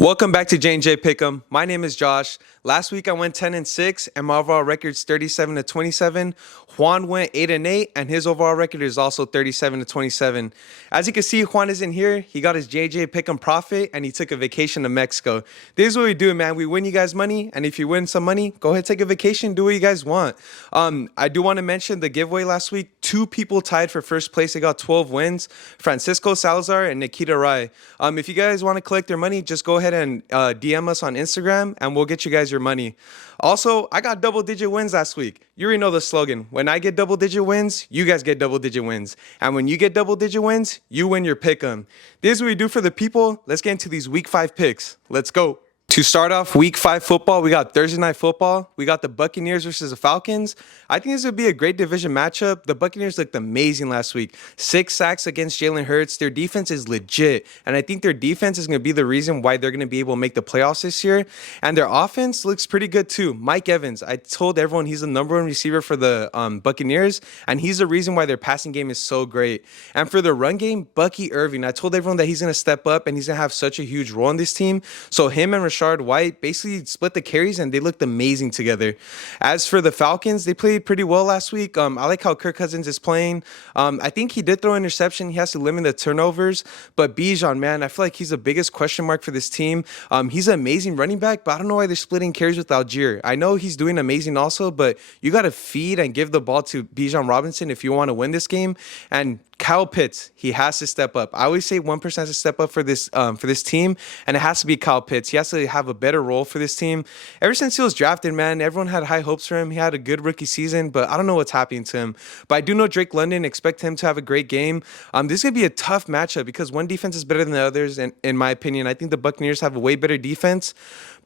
Welcome back to JandJPickEm. My name is Josh. Last week I went 10-6 and my overall record is 37-27. Juan went 8-8 and his overall record is also 37-27. As you can see, Juan isn't here. He got his JandJPickEm profit and he took a vacation to Mexico. This is what we do, man. We win you guys money, and if you win some money, go ahead, take a vacation, do what you guys want. I do want to mention the giveaway last week. 2 people tied for first place. They got 12 wins. Francisco Salazar and Nikita Rai. If you guys want to collect their money, just go ahead and DM us on Instagram and we'll get you guys your money. Also, I got double-digit wins last week. You already know the slogan. When I get double-digit wins, you guys get double-digit wins. And when you get double-digit wins, you win your pick'em. This is what we do for the people. Let's get into these Week 5 picks. Let's go. To start off Week 5 football, we got Thursday Night Football. We got the Buccaneers versus the Falcons. I think this would be a great division matchup. The Buccaneers looked amazing last week. 6 sacks against Jalen Hurts. Their defense is legit, and I think their defense is going to be the reason why they're going to be able to make the playoffs this year. And their offense looks pretty good too. Mike Evans, I told everyone he's the #1 receiver for the Buccaneers, and he's the reason why their passing game is so great. And for the run game, Bucky Irving, I told everyone that he's going to step up and he's going to have such a huge role in this team. So him and Rashard White basically split the carries and they looked amazing together. As for the Falcons, they played pretty well last week. I like how Kirk Cousins is playing. I think he did throw an interception. He has to limit the turnovers. But Bijan, man, I feel like he's the biggest question mark for this team. He's an amazing running back, but I don't know why they're splitting carries with Algier. I know he's doing amazing also, but you got to feed and give the ball to Bijan Robinson if you want to win this game. And Kyle Pitts, he has to step up. I always say one person has to step up for this team, and it has to be Kyle Pitts. He has to have a better role for this team. Ever since he was drafted, man, everyone had high hopes for him. He had a good rookie season, but I don't know what's happening to him. But I do know Drake London, expect him to have a great game. This is going to be a tough matchup because one defense is better than the others, and in my opinion, I think the Buccaneers have a way better defense.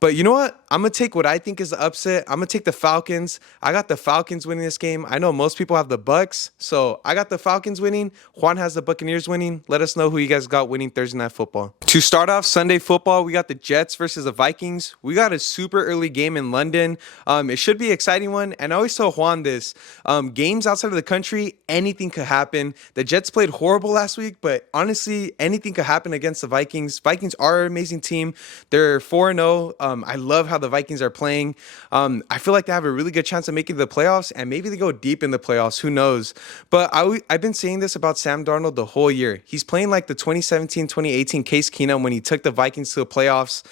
But you know what? I'm going to take what I think is the upset. I'm going to take the Falcons. I got the Falcons winning this game. I know most people have the Bucs, so I got the Falcons winning. Juan has the Buccaneers winning. Let us know who you guys got winning Thursday Night Football. To start off Sunday football, we got the Jets versus the Vikings. We got a super early game in London. It should be an exciting one, and I always tell Juan this. Games outside of the country, anything could happen. The Jets played horrible last week, but honestly, anything could happen against the Vikings. Vikings are an amazing team. They're 4-0. I love how the Vikings are playing. I feel like they have a really good chance of making the playoffs, and maybe they go deep in the playoffs. Who knows? But I've been saying this about Sam Darnold the whole year. He's playing like the 2017-2018 Case Keenum when he took the Vikings to the playoffs.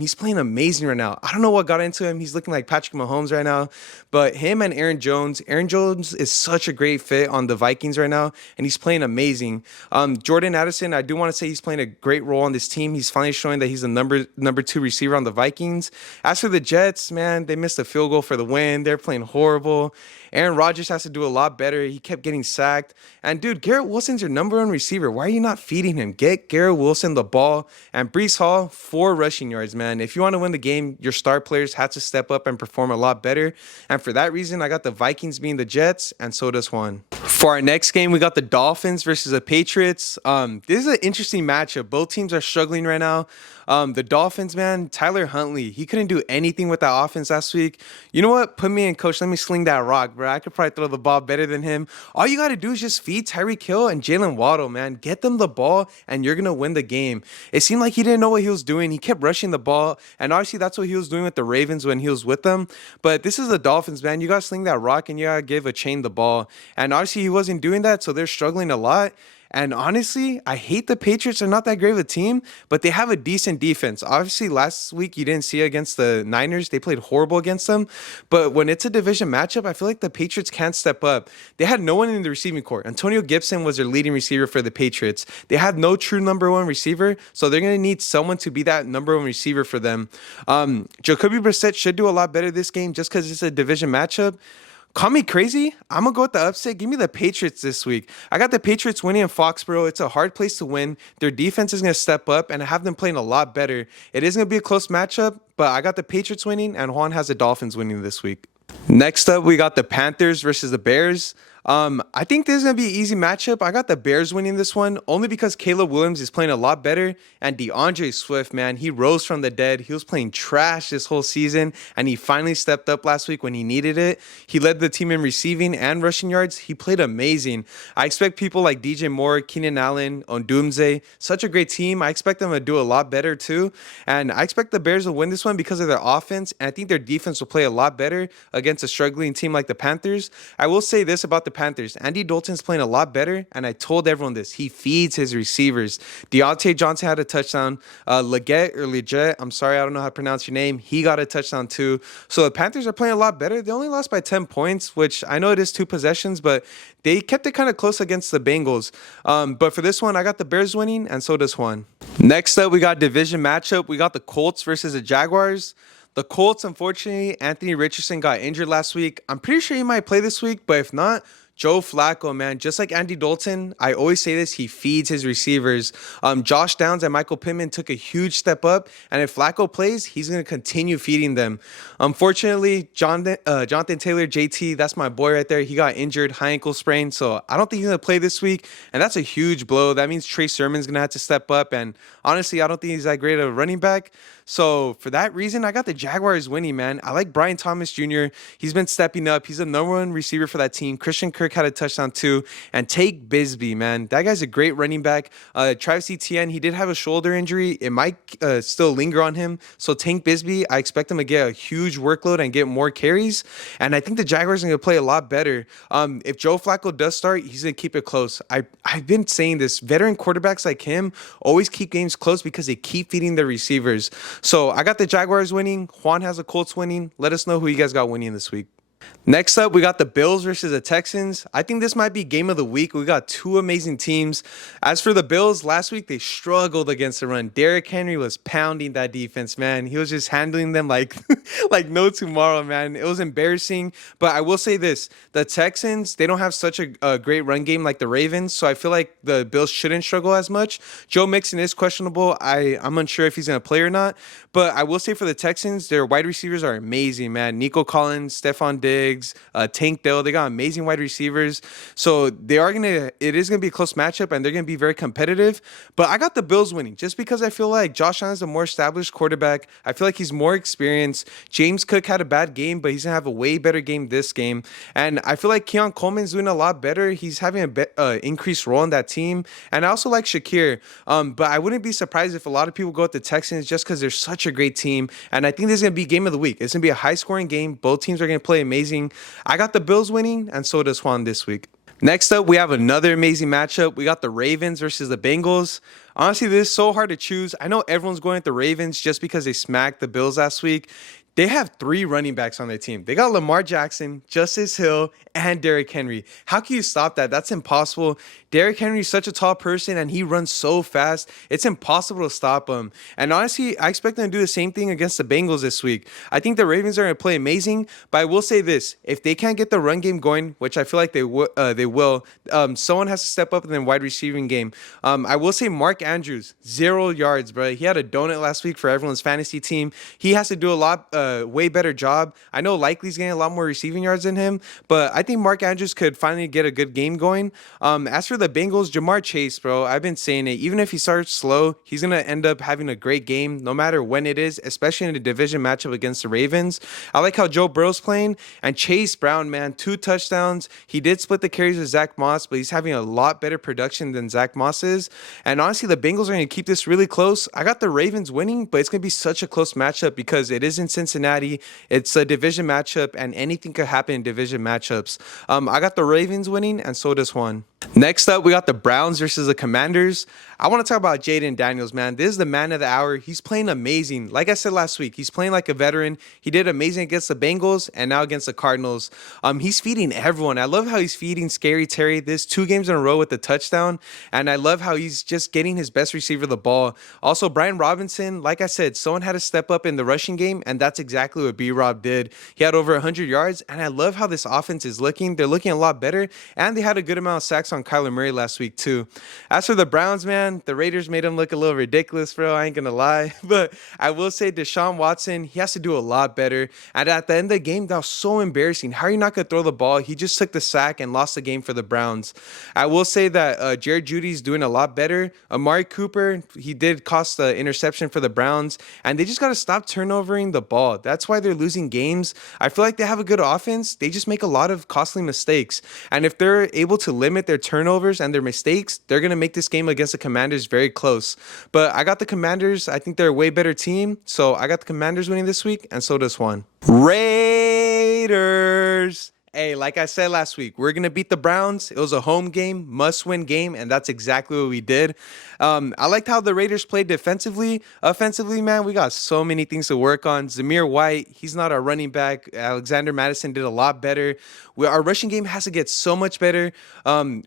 He's playing amazing right now. I don't know what got into him. He's looking like Patrick Mahomes right now. But him and Aaron Jones is such a great fit on the Vikings right now, and he's playing amazing. Jordan Addison, I do want to say he's playing a great role on this team. He's finally showing that he's the number 2 receiver on the Vikings. As for the Jets, man, they missed a field goal for the win. They're playing horrible. Aaron Rodgers has to do a lot better. He kept getting sacked. And, dude, Garrett Wilson's your #1 receiver. Why are you not feeding him? Get Garrett Wilson the ball. And Breece Hall, 4 rushing yards, man. If you want to win the game, your star players have to step up and perform a lot better. And for that reason, I got the Vikings being the Jets, and so does Juan. For our next game, we got the Dolphins versus the Patriots. This is an interesting matchup. Both teams are struggling right now. The Dolphins, man, Tyler Huntley, he couldn't do anything with that offense last week. You know what? Put me in, coach. Let me sling that rock, bro. I could probably throw the ball better than him. All you got to do is just feed Tyreek Hill and Jalen Waddle, man. Get them the ball, and you're going to win the game. It seemed like he didn't know what he was doing. He kept rushing the ball, and obviously that's what he was doing with the Ravens when he was with them. But this is the Dolphins, man. You got to sling that rock, and you got to give a chain the ball. And obviously he wasn't doing that, so they're struggling a lot. And honestly, I hate the Patriots. They're not that great of a team, but they have a decent defense. Obviously, last week you didn't see it against the Niners. They played horrible against them. But when it's a division matchup, I feel like the Patriots can't step up. They had no one in the receiving corps. Antonio Gibson was their leading receiver for the Patriots. They had no true #1 receiver, so they're going to need someone to be that #1 receiver for them. Jacoby Brissett should do a lot better this game just because it's a division matchup. Call me crazy. I'm going to go with the upset. Give me the Patriots this week. I got the Patriots winning in Foxborough. It's a hard place to win. Their defense is going to step up, and I have them playing a lot better. It is going to be a close matchup, but I got the Patriots winning, and Juan has the Dolphins winning this week. Next up, we got the Panthers versus the Bears. I think this is gonna be an easy matchup. I got the Bears winning this one only because Caleb Williams is playing a lot better, and DeAndre Swift, man, he rose from the dead. He was playing trash this whole season, and he finally stepped up last week when he needed it. He led the team in receiving and rushing yards. He played amazing. I expect people like DJ Moore, Keenan Allen, Odunze, such a great team. I expect them to do a lot better too, and I expect the Bears will win this one because of their offense, and I think their defense will play a lot better against a struggling team like the Panthers. I will say this about the Panthers. Andy Dalton's playing a lot better, and I told everyone this. He feeds his receivers. Deontay Johnson had a touchdown. Leggett, I'm sorry, I don't know how to pronounce your name. He got a touchdown too. So the Panthers are playing a lot better. They only lost by 10 points, which I know it is 2 possessions, but they kept it kind of close against the Bengals. But for this one, I got the Bears winning, and so does Juan. Next up, we got division matchup. We got the Colts versus the Jaguars. The Colts, unfortunately, Anthony Richardson got injured last week. I'm pretty sure he might play this week, but if not, Joe Flacco, man, just like Andy Dalton, I always say this, he feeds his receivers. Josh Downs and Michael Pittman took a huge step up, and if Flacco plays, he's going to continue feeding them. Unfortunately, Jonathan Taylor, JT, that's my boy right there. He got injured, high ankle sprain, so I don't think he's going to play this week, and that's a huge blow. That means Trey Sermon's going to have to step up, and honestly, I don't think he's that great of a running back. So for that reason, I got the Jaguars winning, man. I like Brian Thomas Jr. He's been stepping up. He's the number one receiver for that team. Christian Kirk had a touchdown too. And Take Bisbee, man. That guy's a great running back. Travis Etienne, he did have a shoulder injury. It might still linger on him. So Tank Bisbee, I expect him to get a huge workload and get more carries. And I think the Jaguars are going to play a lot better. If Joe Flacco does start, he's going to keep it close. I've been saying this. Veteran quarterbacks like him always keep games close because they keep feeding their receivers. So I got the Jaguars winning. Juan has the Colts winning. Let us know who you guys got winning this week. Next up, we got the Bills versus the Texans. I think this might be game of the week. We got two amazing teams. As for the Bills, last week they struggled against the run. Derrick Henry was pounding that defense, man. He was just handling them like like no tomorrow, man. It was embarrassing. But I will say this. The Texans, they don't have such a great run game like the Ravens, so I feel like the Bills shouldn't struggle as much. Joe Mixon is questionable. I'm unsure if he's going to play or not. But I will say for the Texans, their wide receivers are amazing, man. Nico Collins, Stephon Diggs, Tank Dell, they got amazing wide receivers. So it is gonna be a close matchup, and they're gonna be very competitive. But I got the Bills winning just because I feel like Josh Allen is a more established quarterback. I feel like he's more experienced. James Cook had a bad game, but he's gonna have a way better game this game. And I feel like Keon Coleman's doing a lot better. He's having an increased role in that team. And I also like Shakir. But I wouldn't be surprised if a lot of people go with the Texans just because they're such a great team. And I think this is gonna be game of the week. It's gonna be a high scoring game. Both teams are gonna play amazing. I got the Bills winning, and so does Juan this week. Next up, we have another amazing matchup. We got the Ravens versus the Bengals. Honestly, this is so hard to choose. I know everyone's going with the Ravens just because they smacked the Bills last week. They have 3 running backs on their team. They got Lamar Jackson, Justice Hill, and Derrick Henry. How can you stop that? That's impossible. Derrick Henry is such a tall person, and he runs so fast. It's impossible to stop him. And honestly, I expect them to do the same thing against the Bengals this week. I think the Ravens are going to play amazing, but I will say this. If they can't get the run game going, which I feel like they will, someone has to step up in the wide receiving game. I will say Mark Andrews, 0 yards, bro. He had a donut last week for everyone's fantasy team. He has to do a lot way better job. I know Likely's getting a lot more receiving yards than him, but I think Mark Andrews could finally get a good game going. As for the Bengals, Jamar Chase, bro, I've been saying it. Even if he starts slow, he's going to end up having a great game no matter when it is, especially in a division matchup against the Ravens. I like how Joe Burrow's playing, and Chase Brown, man, 2 touchdowns. He did split the carries with Zach Moss, but he's having a lot better production than Zach Moss is. And honestly, the Bengals are going to keep this really close. I got the Ravens winning, but it's going to be such a close matchup because it is in Cincinnati. It's a division matchup, and anything could happen in division matchups. I got the Ravens winning, and so does Juan. Next up, we got the Browns versus the Commanders. I want to talk about Jaden Daniels, man. This is the man of the hour. He's playing amazing. Like I said last week, he's playing like a veteran. He did amazing against the Bengals and now against the Cardinals. He's feeding everyone. I love how he's feeding Scary Terry. This 2 games in a row with the touchdown. And I love how he's just getting his best receiver the ball. Also, Brian Robinson, like I said, someone had to step up in the rushing game, and that's exactly what B-Rob did. He had over 100 yards, and I love how this offense is looking. They're looking a lot better, and they had a good amount of sacks on Kyler Murray. Murray last week too. As for the Browns, man, the Raiders made them look a little ridiculous, bro. I ain't gonna lie. But I will say Deshaun Watson, he has to do a lot better. And at the end of the game, that was so embarrassing. How are you not gonna throw the ball? He just took the sack and lost the game for the Browns. I will say that Jared Judy's doing a lot better. Amari Cooper, he did cost the interception for the Browns, and they just got to stop turnovering the ball. That's why they're losing games. I feel like they have a good offense. They just make a lot of costly mistakes. And if they're able to limit their turnovers and their mistakes, they're going to make this game against the Commanders very close. But I got the Commanders. I think they're a way better team. So I got the Commanders winning this week, and so does Juan. Raiders. Hey, like I said last week, we're going to beat the Browns. It was a home game, must-win game, and that's exactly what we did. I liked how the Raiders played defensively. Offensively, man, we got so many things to work on. Zamir White, he's not our running back. Alexander Madison did a lot better. Our rushing game has to get so much better.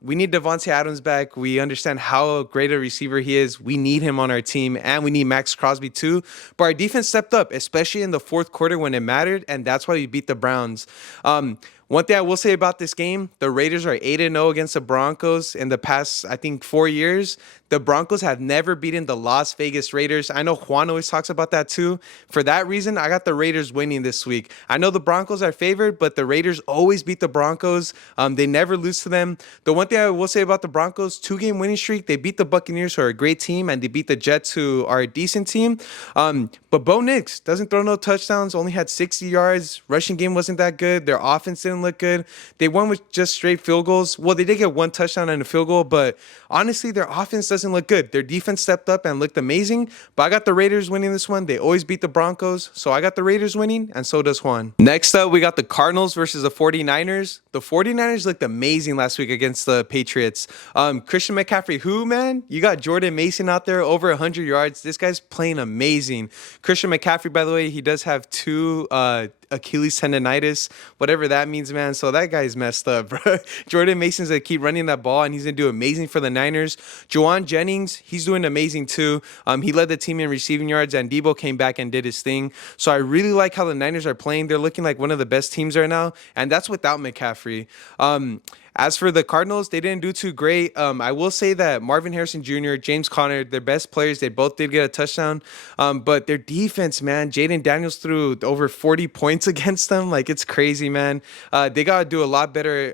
We need Devontae Adams back. We understand how great a receiver he is. We need him on our team, and we need Max Crosby too. But our defense stepped up, especially in the fourth quarter when it mattered, and that's why we beat the Browns. One thing I will say about this game, the Raiders are 8-0 against the Broncos in the past, I think, 4 years. The Broncos have never beaten the Las Vegas Raiders. I know Juan always talks about that too. For that reason, I got the Raiders winning this week. I know the Broncos are favored, but the Raiders always beat the Broncos. They never lose to them. The one thing I will say about the Broncos, 2-game winning streak, they beat the Buccaneers, who are a great team, and they beat the Jets, who are a decent team. But Bo Nix doesn't throw no touchdowns, only had 60 yards. Rushing game wasn't that good. Their offense didn't look good. They won with just straight field goals. Well, they did get one touchdown and a field goal, but honestly, their offense doesn't look good. Their defense stepped up and looked amazing, but I got the Raiders winning this one. They always beat the Broncos, so I got the Raiders winning, and so does Juan. Next up, we got the Cardinals versus the 49ers. The 49ers looked amazing last week against the Patriots. Christian McCaffrey, who, man? You got Jordan Mason out there, over 100 yards. This guy's playing amazing. Christian McCaffrey, by the way, he does have two Achilles tendonitis, whatever that means, man. So that guy's messed up, bro. Jordan Mason's gonna keep running that ball, and he's gonna do amazing for the Niners. Juwan Jennings, he's doing amazing too. He led the team in receiving yards, and Debo came back and did his thing. So I really like how the Niners are playing. They're looking like one of the best teams right now, and that's without McCaffrey. As for the Cardinals, they didn't do too great. I will say that Marvin Harrison Jr., James Conner, their best players, they both did get a touchdown. But their defense, man, Jaden Daniels threw over 40 points against them. Like, it's crazy, man. They got to do a lot better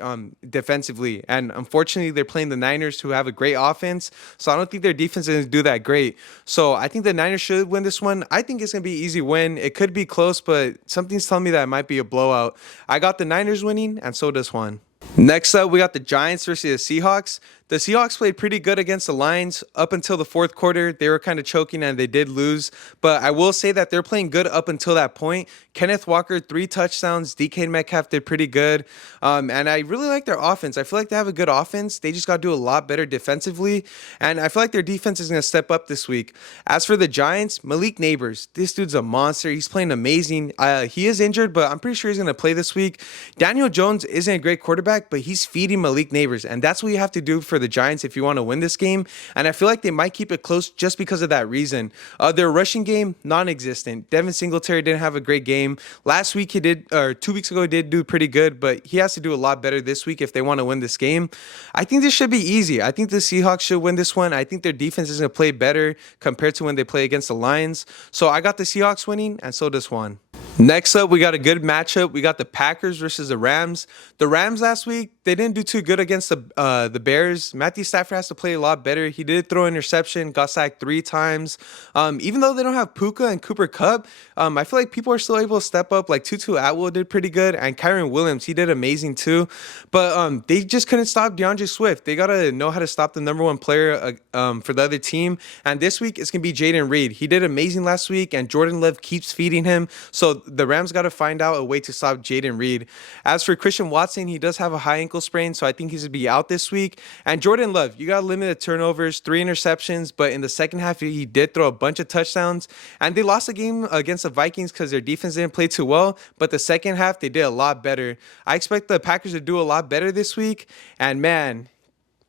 defensively. And unfortunately, they're playing the Niners, who have a great offense. So I don't think their defense is going to do that great. So I think the Niners should win this one. I think it's going to be an easy win. It could be close, but something's telling me that it might be a blowout. I got the Niners winning, and so does Juan. Next up, we got the Giants versus the Seahawks. The Seahawks played pretty good against the Lions up until the fourth quarter. They were kind of choking and they did lose. But I will say that they're playing good up until that point. Kenneth Walker, 3 touchdowns. DK Metcalf did pretty good. And I really like their offense. I feel like they have a good offense. They just got to do a lot better defensively. And I feel like their defense is going to step up this week. As for the Giants, Malik Neighbors, this dude's a monster. He's playing amazing. He is injured, but I'm pretty sure he's going to play this week. Daniel Jones isn't a great quarterback, but he's feeding Malik Neighbors. And that's what you have to do for the Giants if you want to win this game. And I feel like they might keep it close just because of that reason. Their rushing game, non-existent. Devin Singletary didn't have a great game. Last week he did, or 2 weeks ago he did do pretty good, but he has to do a lot better this week if they want to win this game. I think this should be easy. I think the Seahawks should win this one. I think their defense is going to play better compared to when they play against the Lions. So I got the Seahawks winning, and so does Juan. Next up, we got a good matchup. We got the Packers versus the Rams. The Rams last week, they didn't do too good against the Bears. Matthew Stafford has to play a lot better. He did throw an interception, got sacked 3 times. Even though they don't have Puka and Cooper Kupp, I feel like people are still able to step up. Like Tutu Atwell did pretty good, and Kyron Williams, he did amazing too. But they just couldn't stop DeAndre Swift. They got to know how to stop the number 1 player for the other team. And this week, it's going to be Jaden Reed. He did amazing last week, and Jordan Love keeps feeding him. So the Rams got to find out a way to stop Jaden Reed. As for Christian Watson, he does have a high ankle sprain, so I think he's going to be out this week. And Jordan Love, you got to limit the turnovers, 3 interceptions, but in the second half, he did throw a bunch of touchdowns. And they lost the game against the Vikings because their defense didn't play too well, but the second half, they did a lot better. I expect the Packers to do a lot better this week. And man,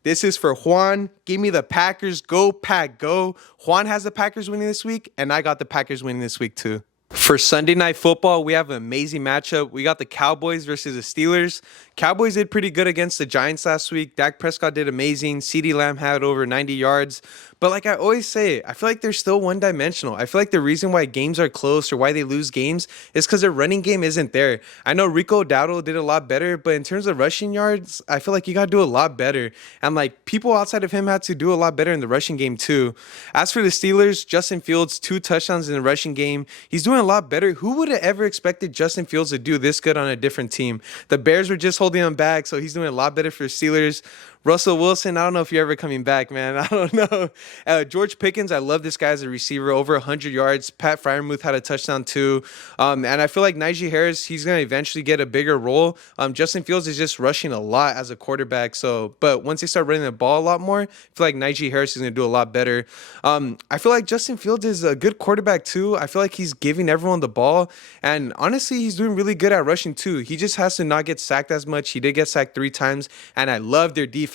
this is for Juan. Give me the Packers. Go, Pack, go. Juan has the Packers winning this week, and I got the Packers winning this week too. For Sunday Night Football, we have an amazing matchup. We got the Cowboys versus the Steelers. Cowboys did pretty good against the Giants last week. Dak Prescott did amazing. CeeDee Lamb had over 90 yards. But like I always say, I feel like they're still one-dimensional. I feel like the reason why games are close or why they lose games is because their running game isn't there. I know Rico Dowdle did a lot better, but in terms of rushing yards, I feel like you got to do a lot better. And like people outside of him had to do a lot better in the rushing game too. As for the Steelers, Justin Fields, 2 touchdowns in the rushing game. He's doing a lot better. Who would have ever expected Justin Fields to do this good on a different team? The Bears were just holding him back, so he's doing a lot better for the Steelers. Russell Wilson, I don't know if you're ever coming back, man. I don't know. George Pickens, I love this guy as a receiver, over 100 yards. Pat Freiermuth had a touchdown too. And I feel like Najee Harris, he's going to eventually get a bigger role. Justin Fields is just rushing a lot as a quarterback. But once they start running the ball a lot more, I feel like Najee Harris is going to do a lot better. I feel like Justin Fields is a good quarterback too. I feel like he's giving everyone the ball. And honestly, he's doing really good at rushing too. He just has to not get sacked as much. He did get sacked 3 times. And I love their defense.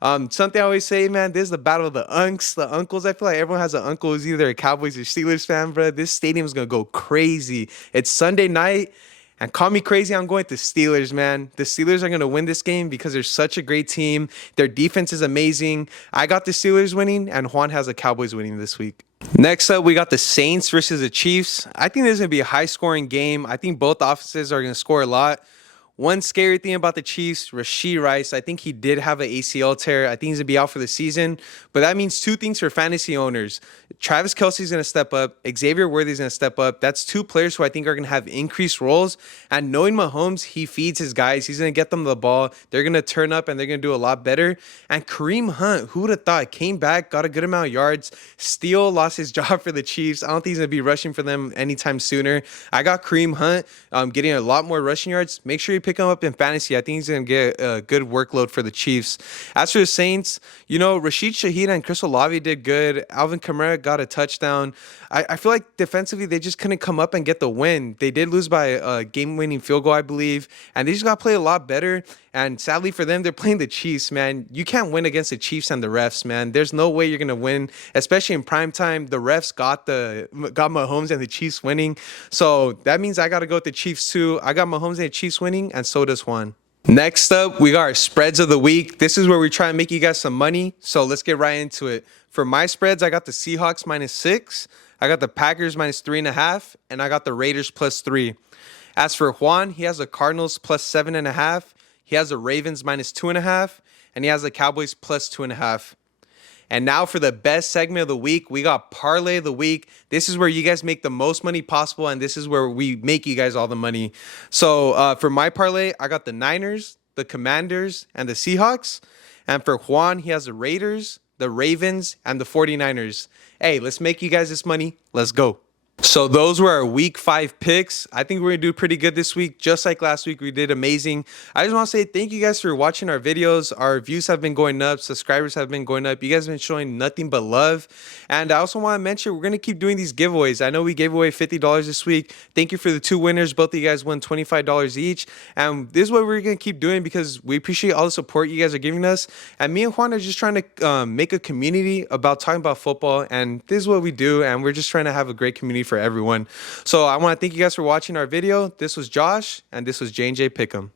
Something I always say, man, this is the battle of the unks, the uncles. I feel like everyone has an uncle who's either a Cowboys or Steelers fan, bro. This stadium is going to go crazy. It's Sunday night, and call me crazy, I'm going to Steelers, man. The Steelers are going to win this game because they're such a great team. Their defense is amazing. I got the Steelers winning, and Juan has the Cowboys winning this week. Next up, we got the Saints versus the Chiefs. I think this is going to be a high-scoring game. I think both offenses are going to score a lot. One scary thing about the Chiefs, Rashee Rice, I think he did have an ACL tear. I think he's going to be out for the season. But that means 2 things for fantasy owners. Travis Kelce's going to step up. Xavier Worthy's going to step up. That's 2 players who I think are going to have increased roles. And knowing Mahomes, he feeds his guys. He's going to get them the ball. They're going to turn up, and they're going to do a lot better. And Kareem Hunt, who would have thought, came back, got a good amount of yards, still lost his job for the Chiefs. I don't think he's going to be rushing for them anytime sooner. I got Kareem Hunt getting a lot more rushing yards. Make sure you pick him up in fantasy. I think he's going to get a good workload for the Chiefs. As for the Saints, Rashid Shaheed and Chris Olave did good. Alvin Kamara got a touchdown. I feel like defensively, they just couldn't come up and get the win. They did lose by a game-winning field goal, I believe, and they just got to play a lot better. And sadly for them, they're playing the Chiefs, man. You can't win against the Chiefs and the refs, man. There's no way you're going to win, especially in prime time. The refs got Mahomes and the Chiefs winning. So that means I got to go with the Chiefs too. I got Mahomes and the Chiefs winning, and so does Juan. Next up, we got our spreads of the week. This is where we try and make you guys some money. So let's get right into it. For my spreads, I got the Seahawks -6. I got the Packers -3.5. And I got the Raiders +3. As for Juan, he has the Cardinals +7.5. He has the Ravens -2.5. And he has the Cowboys +2.5. And now for the best segment of the week, we got Parlay of the Week. This is where you guys make the most money possible, and this is where we make you guys all the money. So for my parlay, I got the Niners, the Commanders, and the Seahawks. And for Juan, he has the Raiders, the Ravens, and the 49ers. Hey, let's make you guys this money. Let's go. So those were our week 5 picks. I think we're going to do pretty good this week. Just like last week, we did amazing. I just want to say thank you guys for watching our videos. Our views have been going up. Subscribers have been going up. You guys have been showing nothing but love. And I also want to mention, we're going to keep doing these giveaways. I know we gave away $50 this week. Thank you for the 2 winners. Both of you guys won $25 each. And this is what we're going to keep doing because we appreciate all the support you guys are giving us. And me and Juan are just trying to make a community about talking about football. And this is what we do. And we're just trying to have a great community for everyone. So I want to thank you guys for watching our video. This was Josh, and this was JandJPickEm.